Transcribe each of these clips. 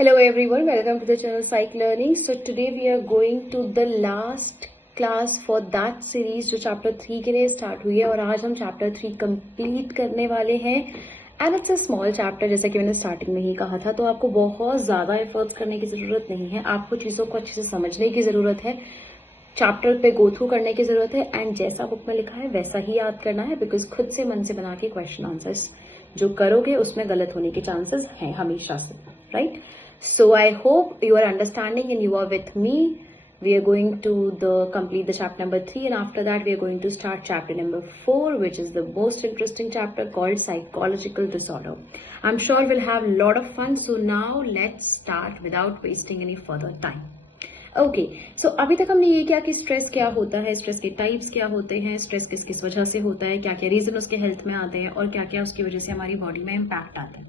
Hello everyone, welcome to the channel Psych Learning. So today we are going to the last class for that series जो chapter 3 के लिए start हुई है और आज हम chapter 3 complete करने वाले हैं. And it's a small chapter जैसा कि मैंने starting में ही कहा था, तो आपको बहुत ज़्यादा efforts करने की ज़रूरत नहीं है. आपको चीज़ों को अच्छे से समझने की ज़रूरत है, चैप्टर पे गो थ्रू करने की ज़रूरत है एंड जैसा बुक में लिखा है वैसा ही याद करना है, बिकॉज खुद से मन से बना के क्वेश्चन आंसर्स जो करोगे उसमें गलत होने के चांसेस हैं हमेशा से, right? So I hope you are understanding and you are with me. We are going to complete the chapter number 3 and after that we are going to start chapter number 4, which is the most interesting chapter called psychological disorder. I'm sure we'll have a lot of fun. So now let's start without wasting any further time. Okay, so अभी तक हमने ये किया कि stress क्या होता है, stress के टाइप्स क्या होते हैं, स्ट्रेस किस किस वजह से होता है, क्या क्या रीजन उसके हेल्थ में आते हैं और क्या क्या उसकी वजह से हमारी बॉडी में इम्पैक्ट आता है.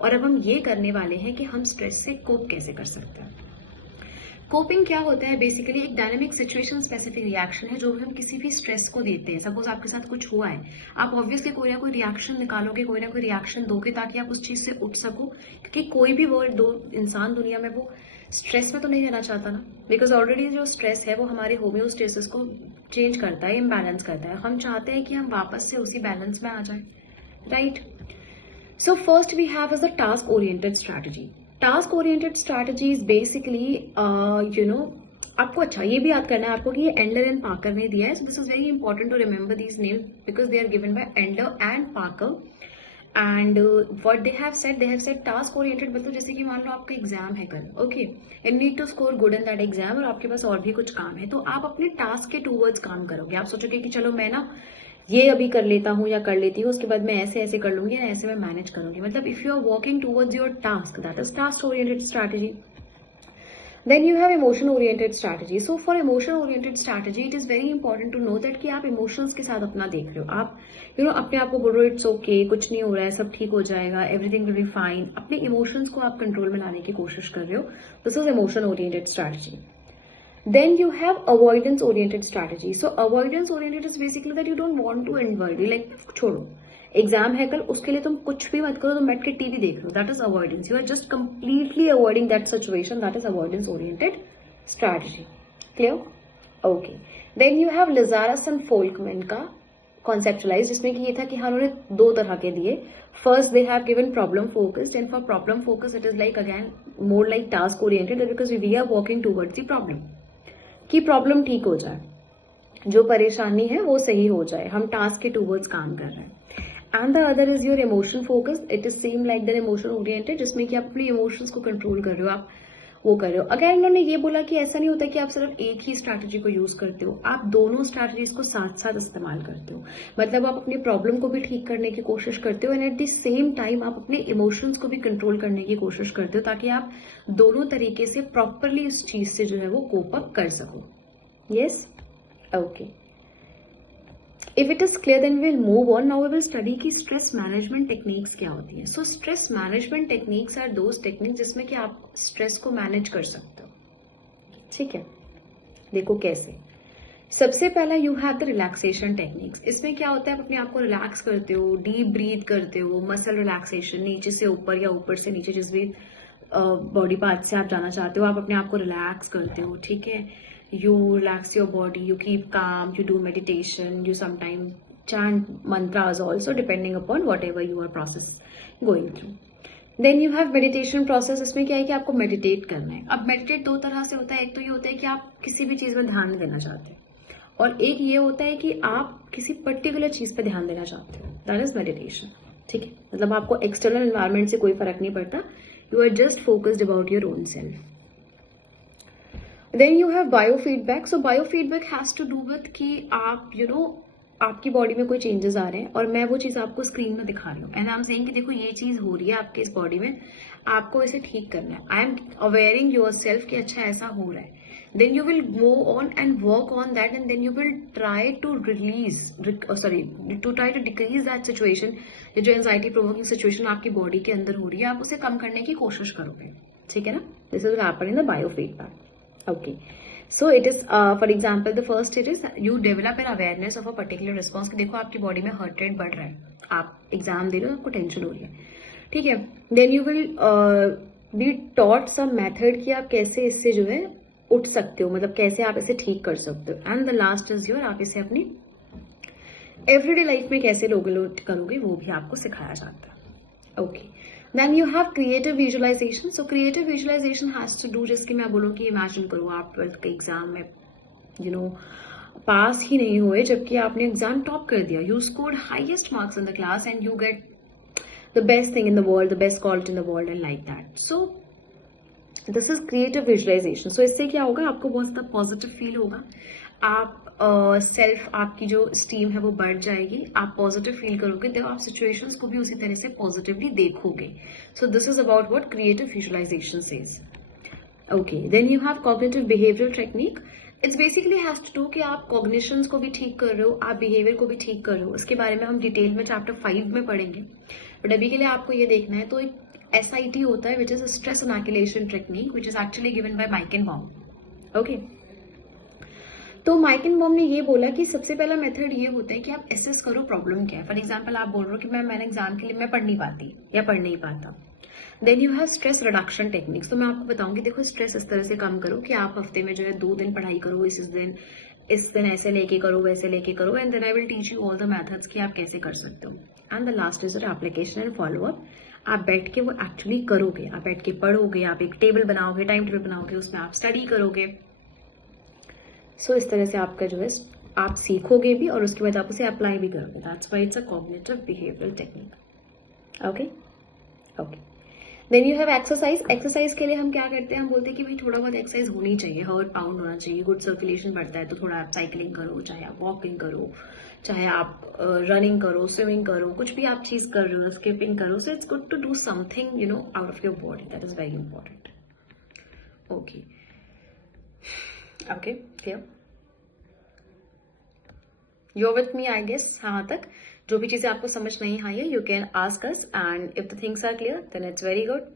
और अब हम ये करने वाले हैं कि हम स्ट्रेस से कोप कैसे कर सकते हैं. कोपिंग क्या होता है? बेसिकली एक डायनामिक सिचुएशन स्पेसिफिक रिएक्शन है जो हम किसी भी स्ट्रेस को देते हैं. सपोज आपके साथ कुछ हुआ है, आप ऑब्वियसली कोई ना कोई रिएक्शन निकालोगे, कोई ना कोई रिएक्शन दोगे ताकि आप उस चीज से उठ सको. क्योंकि कोई भी वो दो इंसान दुनिया में वो स्ट्रेस में तो नहीं रहना चाहता ना, बिकॉज ऑलरेडी जो स्ट्रेस है वो हमारे होम्योस्टेसिस को चेंज करता है, इम्बैलेंस करता है. हम चाहते हैं कि हम वापस से उसी बैलेंस में आ जाए, right? So first we have as a task oriented strategy. Task oriented strategy is basically आपको अच्छा ये भी याद करना है आपको कि ये एंडलर एंड पार्कर ने दिया है. So this is very important to remember these names because they are given by Endler and Parker. And what they have said task oriented मतलब जैसे कि मान लो आपका एग्जाम है कल, okay, and need to score good in that exam और आपके पास और भी कुछ काम है, तो आप अपने टास्क के टूवर्ड्स काम करोगे. आप सोचोगे कि चलो मैं ना ये अभी कर लेता हूँ या कर लेती हूँ, उसके बाद मैं ऐसे ऐसे कर लूंगी या ऐसे मैं मैनेज करूंगी. मतलब if you are working towards your task, that is task oriented strategy. Then you have emotion oriented strategy. So for emotion oriented strategy it is very important to know that कि आप emotions के साथ अपना देख रहे हो. आप अपने आप को बोल रहे हो इट्स ओके, कुछ नहीं हो रहा है, सब ठीक हो जाएगा, एवरीथिंग विल बी फाइन. अपने इमोशंस को आप कंट्रोल में लाने की कोशिश कर रहे हो. This is emotion oriented strategy. Then you have avoidance oriented strategy. So avoidance oriented is basically that you don't want to involve, like छोड़ो, एग्जाम है कल, उसके लिए तुम कुछ भी मत करो, तुम बैठ के टीवी देख लो. That is avoidance. You are just completely avoiding that situation. That is avoidance oriented strategy. Clear? Okay. Then you have Lazarus and Folkman का कॉन्सेप्चुलाइज, जिसमें कि ये था कि हाँ उन्होंने दो तरह के दिए. First they have given problem focused, and for problem focus it is like again more like task oriented because we are working towards the problem, कि प्रॉब्लम ठीक हो जाए, जो परेशानी है वो सही हो जाए, हम टास्क के टूवर्ड्स काम कर रहे हैं. And the other is your emotion focus. It is same like the emotion oriented, जिसमें कि आप अपने इमोशंस को कंट्रोल कर रहे हो, आप वो कर रहे हो. अगेन उन्होंने ये बोला कि ऐसा नहीं होता कि आप सिर्फ एक ही स्ट्रैटेजी को यूज करते हो, आप दोनों स्ट्रैटेजीज को साथ साथ इस्तेमाल करते हो. मतलब आप अपनी प्रॉब्लम को भी ठीक करने की कोशिश करते हो and at the same time आप अपने इमोशंस को भी कंट्रोल करने की कोशिश करते हो, ताकि आप दोनों तरीके से प्रॉपरली उस चीज से जो है वो कोप अप कर सको. Yes? Okay. If it is clear, then we will move on. Now we will study कि stress management techniques क्या होती हैं. So stress management techniques are those techniques जिसमें कि आप stress को manage कर सकते हो. ठीक है? देखो कैसे. सबसे पहला you have the relaxation techniques. इसमें क्या होता है, आप अपने आप को रिलैक्स करते हो, डीप ब्रीथ करते हो, मसल रिलैक्सेशन, नीचे से ऊपर या ऊपर से नीचे जिस भी बॉडी पार्ट से आप जाना चाहते हो, आप अपने आप को रिलैक्स करते हो. ठीक है? You relax your body, you keep calm, you do meditation, you sometimes chant mantras also depending upon whatever you are process going through. Then you have meditation process. इसमें क्या है कि आपको meditate करना है. अब meditate दो तरह से होता है. एक तो ये होता है कि आप किसी भी चीज में ध्यान देना चाहते हैं, और एक ये होता है कि आप किसी पर्टिकुलर चीज पे ध्यान देना चाहते हो. That is meditation. ठीक है? मतलब आपको एक्सटर्नल एनवायरमेंट से कोई फर्क नहीं पड़ता. You are just focused about your own self. Then you have biofeedback. So biofeedback has to do with कि आप आपकी बॉडी में कोई चेंजेस आ रहे हैं और मैं वो चीज आपको स्क्रीन में दिखा रही हूँ एंड आई एम सेइंग कि देखो ये चीज हो रही है आपके इस बॉडी में, आपको इसे ठीक करना है. I am awaring your self कि अच्छा ऐसा हो रहा है. Then you will go on and work on that and then you will try to try to decrease that situation. जो एंजाइटी प्रोवोकिंग सिचुएशन आपकी बॉडी के अंदर हो रही है, आप उसे कम करने की कोशिश करोगे. ठीक है ना? This is happening in the biofeedback. Okay, so it is for example the first it is you develop an awareness of a particular response कि देखो आपकी बॉडी में हार्ट रेट बढ़ रहा है, आप एग्जाम दे रहे हो, आपको टेंशन हो रही है. ठीक है? Then you will be taught some method कि आप कैसे इससे जो है उठ सकते हो, मतलब कैसे आप इसे ठीक कर सकते हो। And the last is your, आप इसे अपनी एवरीडे लाइफ में कैसे लोग करोगे वो भी आपको सिखाया जाता है। Okay, then you have creative visualisation. So creative visualisation has to do, जैसे कि मैं बोलूँ कि इमेजिन करो आप 12th के एग्जाम में पास ही नहीं हुए जबकि आपने एग्जाम टॉप कर दिया, you scored highest marks in the class and you get the best thing in the world, the best college in the world and like that. So this is creative visualisation. So इससे क्या होगा, आपको बहुत ज़्यादा positive feel होगा, आप self आपकी जो स्टीम है वो बढ़ जाएगी, आप पॉजिटिव फील करोगे, तो आप सिचुएशंस को भी उसी तरह से पॉजिटिवली देखोगे। So this is about what creative visualisation says. Okay, then you have cognitive behavioural technique. It's basically has to do कि आप कॉग्निशंस को भी ठीक कर रहे हो, आप बिहेवियर को भी ठीक कर रहे हो। इसके बारे में हम डिटेल में चैप्टर 5 में पढ़ेंगे, बट अभी के लिए आपको ये देखना है। तो एक SIT होता है which is stress inoculation technique which is actually given by Meichenbaum. Okay, तो माइकेनबाउम ने ये बोला कि सबसे पहला मेथड ये होता है कि आप एसेस करो प्रॉब्लम क्या है। फॉर एग्जाम्पल आप बोल रहे हो कि मैंने एग्जाम के लिए मैं पढ़ नहीं पाती या पढ़ नहीं पाता। Then you have stress reduction techniques. तो मैं आपको बताऊंगी, देखो स्ट्रेस इस तरह से कम करो कि आप हफ्ते में जो है 2 दिन पढ़ाई करो, इस दिन ऐसे लेके करो, वैसे लेके करो, and then I will teach you all the methods कि आप कैसे कर सकते हो। And the last is your application and follow up. आप बैठ के वो एक्चुअली करोगे, आप बैठ के पढ़ोगे, आप एक टेबल बनाओगे, टाइम टेबल बनाओगे, उसमें आप स्टडी करोगे। सो इस तरह से आपका जो है आप सीखोगे भी और उसके बाद आप उसे अप्लाई भी करोगे। That's why it's a cognitive behavioural technique. Okay okay, then you have exercise. Exercise के लिए हम क्या करते हैं, हम बोलते हैं कि भाई थोड़ा बहुत एक्सरसाइज होनी चाहिए, हार्ट पाउंड होना चाहिए, गुड सर्कुलेशन बढ़ता है, तो थोड़ा आप साइकिलिंग करो, चाहे आप वॉकिंग करो, चाहे आप रनिंग करो, स्विमिंग करो, कुछ भी आप चीज कर रहे हो, स्किपिंग करो। So it's good to do something out of your body, that is very important. Okay okay, clear, you are with me I guess. हाँ तक जो भी चीजें आपको समझ नहीं आई है, you can ask us, and if the things are clear then it's very good.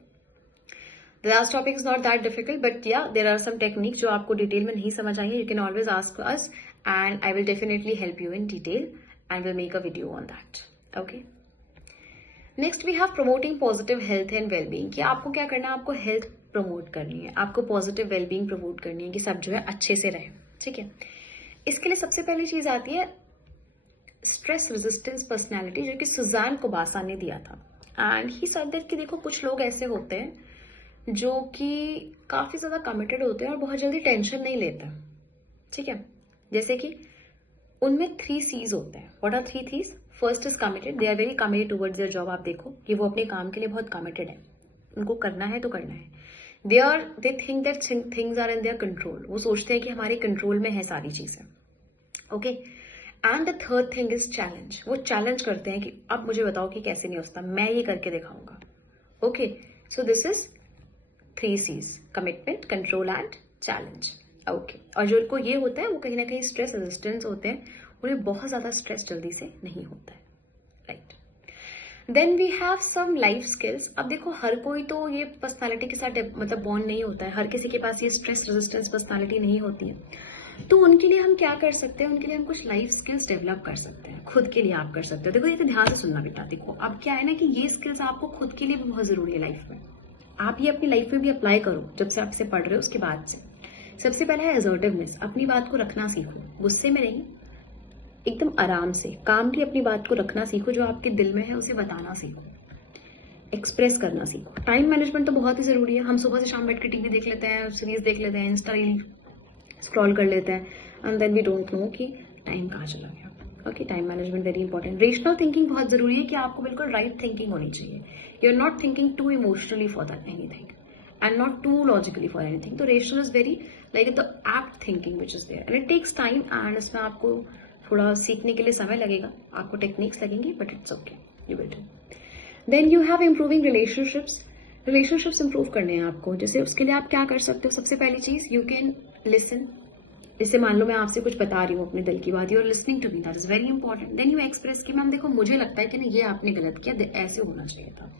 The last topic is not that difficult, but yeah, there are some techniques जो आपको डिटेल में नहीं समझ आई है. You can always ask us, and I will definitely help you in detail, and we'll make a video on that. Okay. Next we have promoting positive health and wellbeing. कि आपको क्या करना है, आपको हेल्थ प्रमोट करनी है, आपको positive wellbeing promote करनी है कि सब जो है अच्छे से रहे। ठीक है, इसके लिए सबसे पहली चीज आती है स्ट्रेस रेजिस्टेंस पर्सनैलिटी, जो कि सुजान कोबासा ने दिया था। एंड ही सेड दैट कि देखो कुछ लोग ऐसे होते हैं जो कि काफी ज्यादा कमिटेड होते हैं और बहुत जल्दी टेंशन नहीं लेते। ठीक है, जैसे कि उनमें 3 C's होते हैं। What are 3 C's? First is committed, they are very committed towards their job. आप देखो कि वो अपने काम के लिए बहुत कमिटेड है, उनको करना है तो करना है। They think that things are in their control, वो सोचते हैं कि हमारे कंट्रोल में है सारी चीजें। Okay, and the third thing is challenge. वो चैलेंज करते हैं कि अब मुझे बताओ कि कैसे नहीं होता, मैं ये करके दिखाऊंगा। Okay, so this is 3 C's, commitment, control and challenge. Okay, और जो उनको ये होता है वो कहीं ना कहीं स्ट्रेस रेजिस्टेंस होते हैं, उन्हें बहुत ज्यादा स्ट्रेस जल्दी से नहीं होता है। Right, then we have some life skills. अब देखो हर कोई तो ये पर्सनालिटी के साथ मतलब बॉन्ड नहीं होता है, हर किसी के पास ये स्ट्रेस रेजिस्टेंस पर्सनालिटी नहीं होती है। तो उनके लिए हम क्या कर सकते हैं, उनके लिए हम कुछ लाइफ स्किल्स डेवलप कर सकते हैं, खुद के लिए आप कर सकते हो। देखो ये तो ध्यान से सुनना बेटा। देखो अब क्या है ना कि ये स्किल्स आपको खुद के लिए भी बहुत जरूरी है लाइफ में, आप ये अपनी लाइफ में भी अप्लाई करो जब से आप इसे पढ़ रहे हो उसके बाद से। सबसे पहला है असर्टिवनेस, अपनी बात को रखना सीखो, गुस्से में नहीं, एकदम आराम से कामली अपनी बात को रखना सीखो, जो आपके दिल में है उसे बताना सीखो, एक्सप्रेस करना सीखो। टाइम मैनेजमेंट तो बहुत ही जरूरी है। हम सुबह से शाम बैठ के टीवी देख लेते हैं, सीरीज देख लेते हैं, इंस्टा रील स्क्रॉल कर लेते हैं, and then we don't know कि टाइम कहाँ चला गया। Okay, time management very important. Rational thinking बहुत जरूरी है कि आपको बिल्कुल राइट थिंकिंग होनी चाहिए। You are not thinking too emotionally for that anything and not too logically for anything. तो rational is very like the apt thinking which is there and it takes time, and इसमें आपको थोड़ा सीखने के लिए समय लगेगा, आपको टेक्निक्स लगेंगी, but it's okay, you will do. Then you have improving relationships. relationships improve करने हैं आपको, जैसे उसके लिए आप क्या कर सकते हो। सबसे पहली चीज, you can listen. जैसे मान लो मैं आपसे कुछ बता रही हूँ अपने दिल की बात, you are listening to me, that is very important. Then you express कि मैम देखो मुझे लगता है कि नहीं ये आपने गलत किया, ऐसे होना चाहिए था।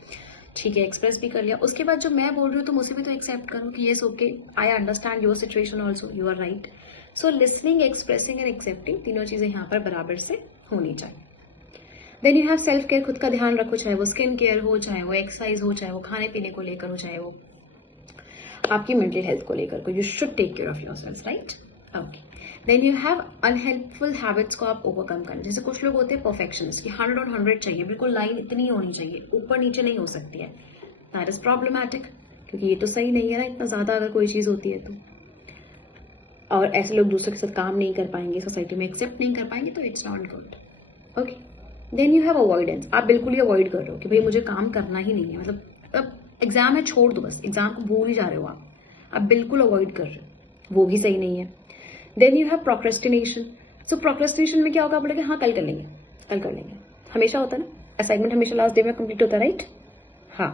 ठीक है, एक्सप्रेस भी कर लिया। उसके बाद जो मैं बोल रही हूँ तो मुझे भी तो एक्सेप्ट करो कि yes okay, I understand your situation also, you are right. So listening, expressing and accepting, तीनों चीजें यहाँ पर बराबर से होनी चाहिए। Then you have self care, खुद का ध्यान रखो, चाहे वो स्किन केयर हो, चाहे वो एक्सरसाइज हो, चाहे वो खाने पीने को लेकर हो, चाहे वो आपकी मेंटल हेल्थ को लेकर को, you should take care of yourself, right? Okay, then you have unhelpful habits को आप ओवरकम करना। जैसे कुछ लोग होते हैं परफेक्शनिस्ट कि 100 on 100 चाहिए, बिल्कुल लाइन इतनी होनी चाहिए, ऊपर नीचे नहीं हो सकती है। दैट इज प्रॉब्लमैटिक, क्योंकि ये तो सही नहीं है ना, इतना ज्यादा अगर कोई चीज होती है तो। और ऐसे लोग दूसरे के साथ काम नहीं कर पाएंगे, सोसाइटी में एक्सेप्ट नहीं कर पाएंगे, तो it's not good. Okay, then you have avoidance. आप बिल्कुल ही अवॉइड कर रहे हो कि भाई मुझे काम करना ही नहीं है, मतलब अब एग्जाम है छोड़ दो, बस एग्जाम को भूल ही जा रहे हो आप बिल्कुल अवॉइड कर रहे हो, वो भी सही नहीं है। Then you have procrastination. So procrastination में क्या होगा, बोलेंगे हाँ कल कर लेंगे, कल कर लेंगे, हमेशा होता है ना, असाइनमेंट हमेशा लास्ट डे में कंप्लीट होता है, राइट? हाँ,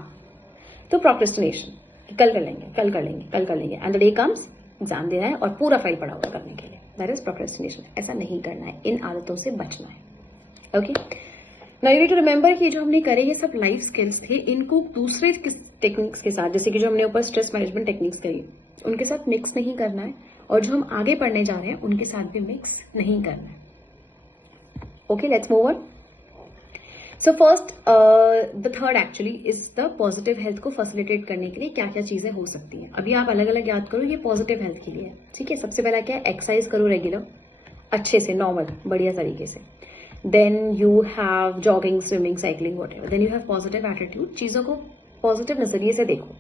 तो प्रोक्रेस्टिनेशन, कल कर लेंगे, कल कर लेंगे, कल कर लेंगे, and the day comes, exam देना है और पूरा फाइल पड़ा हुआ करने के लिए, दैट इज प्रोक्रेस्टिनेशन। ऐसा नहीं करना है, इन आदतों से बचना है। Okay, now you need to remember कि जो हमने करे ये सब लाइफ स्किल्स थे, इनको दूसरे टेक्निक्स के साथ, जैसे कि जो हमने ऊपर स्ट्रेस मैनेजमेंट टेक्निक्स करी, उनके साथ मिक्स नहीं करना है, और जो हम आगे पढ़ने जा रहे हैं उनके साथ भी मिक्स नहीं करना है। Okay, let's move on. So first, the third actually is the positive health को फैसिलिटेट करने के लिए क्या क्या चीजें हो सकती हैं। अभी आप अलग अलग याद करो, ये पॉजिटिव हेल्थ के लिए है, ठीक है? सबसे पहला क्या है, एक्सरसाइज करो रेगुलर, अच्छे से, नॉर्मल, बढ़िया तरीके से। Then you have jogging, swimming, cycling, whatever. Then you have positive attitude, चीजों को पॉजिटिव नजरिए से देखो।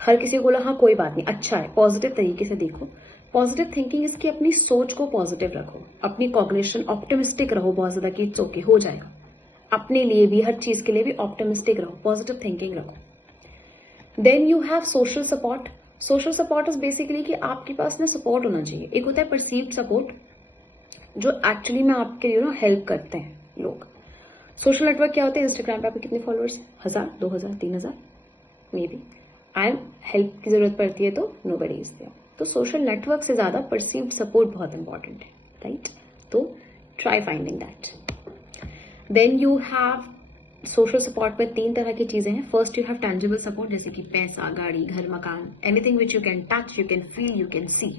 हर किसी को बोला हाँ कोई बात नहीं, अच्छा है, पॉजिटिव तरीके से देखो। पॉजिटिव थिंकिंग इसकी, अपनी सोच को पॉजिटिव रखो, अपनी कॉग्निशन ऑप्टिमिस्टिक रहो बहुत ज्यादा कि इट्स ओके, हो जाएगा। अपने लिए भी, हर चीज के लिए भी ऑप्टिमिस्टिक रहो, पॉजिटिव थिंकिंग रखो। Then you have social support. Social support is basically कि आपके पास ना सपोर्ट होना चाहिए। एक होता है परसीव्ड सपोर्ट, जो एक्चुअली में आपके हेल्प करते हैं लोग। सोशल नेटवर्क क्या होते हैं, इंस्टाग्राम पे आपके कितने followers, 1000, 2000, 3000 maybe, and help की जरूरत पड़ती है तो नोबडी इज देयर। तो सोशल नेटवर्क से ज्यादा परसीव्ड सपोर्ट बहुत इंपॉर्टेंट है, राइट? तो try finding that. Then you have social support में 3 तरह की चीजें हैं। First you have tangible support, जैसे कि पैसा, गाड़ी, घर, मकान, anything which you can touch, you can feel, you can see.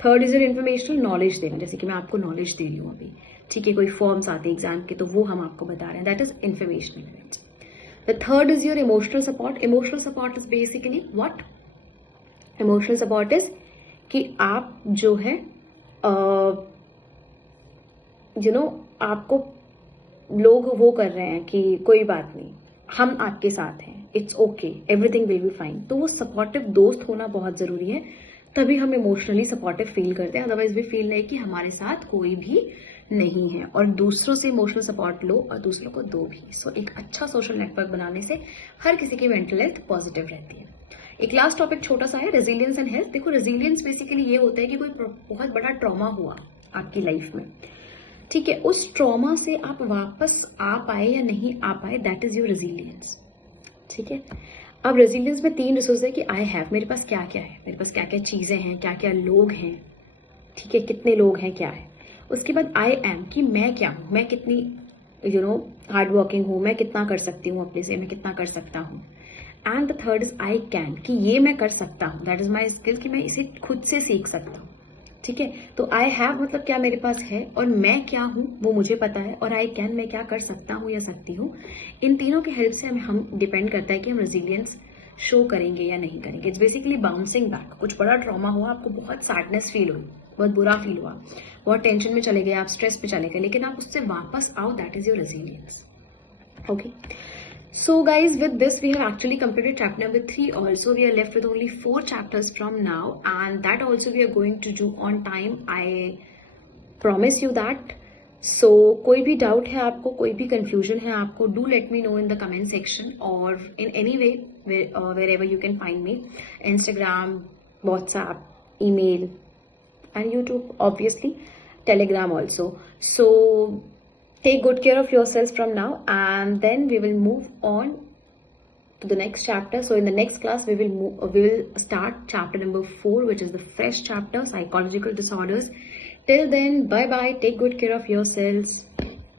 Third is your informational, knowledge देना, जैसे कि मैं आपको नॉलेज दे रही हूँ अभी, ठीक है? कोई फॉर्म्स आते हैं एग्जाम के, तो वो हम आपको बता रहे हैं, that is informational events. The third is your emotional support. Emotional support is basically what? Emotional support is कि आप जो है आपको लोग वो कर रहे हैं कि कोई बात नहीं, हम आपके साथ हैं, it's okay, everything will be fine. तो वो सपोर्टिव दोस्त होना बहुत जरूरी है, तभी हम इमोशनली सपोर्टिव फील करते हैं। अदरवाइज भी फील नहीं कि हमारे साथ कोई भी नहीं है। और दूसरों से इमोशनल सपोर्ट लो और दूसरों को दो भी। सो एक अच्छा सोशल नेटवर्क बनाने से हर किसी की मेंटल हेल्थ पॉजिटिव रहती है। एक लास्ट टॉपिक छोटा सा है, रेजिलियंस एंड हेल्थ। देखो, रेजिलियंस बेसिकली ये होता है कि कोई बहुत बड़ा ट्रॉमा हुआ आपकी लाइफ में, ठीक है? उस ट्रॉमा से आप वापस आ पाए या नहीं आ पाए, दैट इज योर रेजिलियंस, ठीक है? अब रेजिलियंस में 3 रिसोर्स है कि आई हैव, मेरे पास क्या क्या है, मेरे पास क्या क्या चीजें हैं, क्या क्या लोग हैं, ठीक है? कितने लोग हैं, क्या है। उसके बाद आई एम, कि मैं क्या हूं, मैं कितनी हार्ड वर्किंग हूं, मैं कितना कर सकती हूँ अपने से, मैं कितना कर सकता हूँ। And the third is I can, कि ये मैं कर सकता हूँ, दैट इज माई स्किल, कि मैं इसे खुद से सीख सकता हूँ, ठीक है? तो आई हैव मतलब क्या मेरे पास है, और मैं क्या हूं वो मुझे पता है, और आई कैन मैं क्या कर सकता हूं या सकती हूँ। इन तीनों की हेल्प से हम डिपेंड करता है कि हम रेजिलियंस शो करेंगे या नहीं करेंगे। It's basically bouncing back. कुछ बड़ा ट्रॉमा हुआ, आपको बहुत सैडनेस फील हुई, बहुत बुरा फील हुआ, बहुत टेंशन में चले गए आप, स्ट्रेस में चले गए, लेकिन आप उससे वापस आओ, that is your resilience. Okay, so guys, with this we have actually completed chapter number 3. Also we are left with only 4 chapters from now, and that also we are going to do on time, I promise you that. So कोई भी doubt है आपको, कोई भी confusion है आपको, do let me know in the comment section, और in any way wherever you can find me, Instagram, WhatsApp, email and YouTube, obviously Telegram also. So take good care of yourselves from now, and then we will move on to the next chapter. So in the next class we will start chapter number 4, which is the fresh chapter, psychological disorders. Till then, bye bye, take good care of yourselves.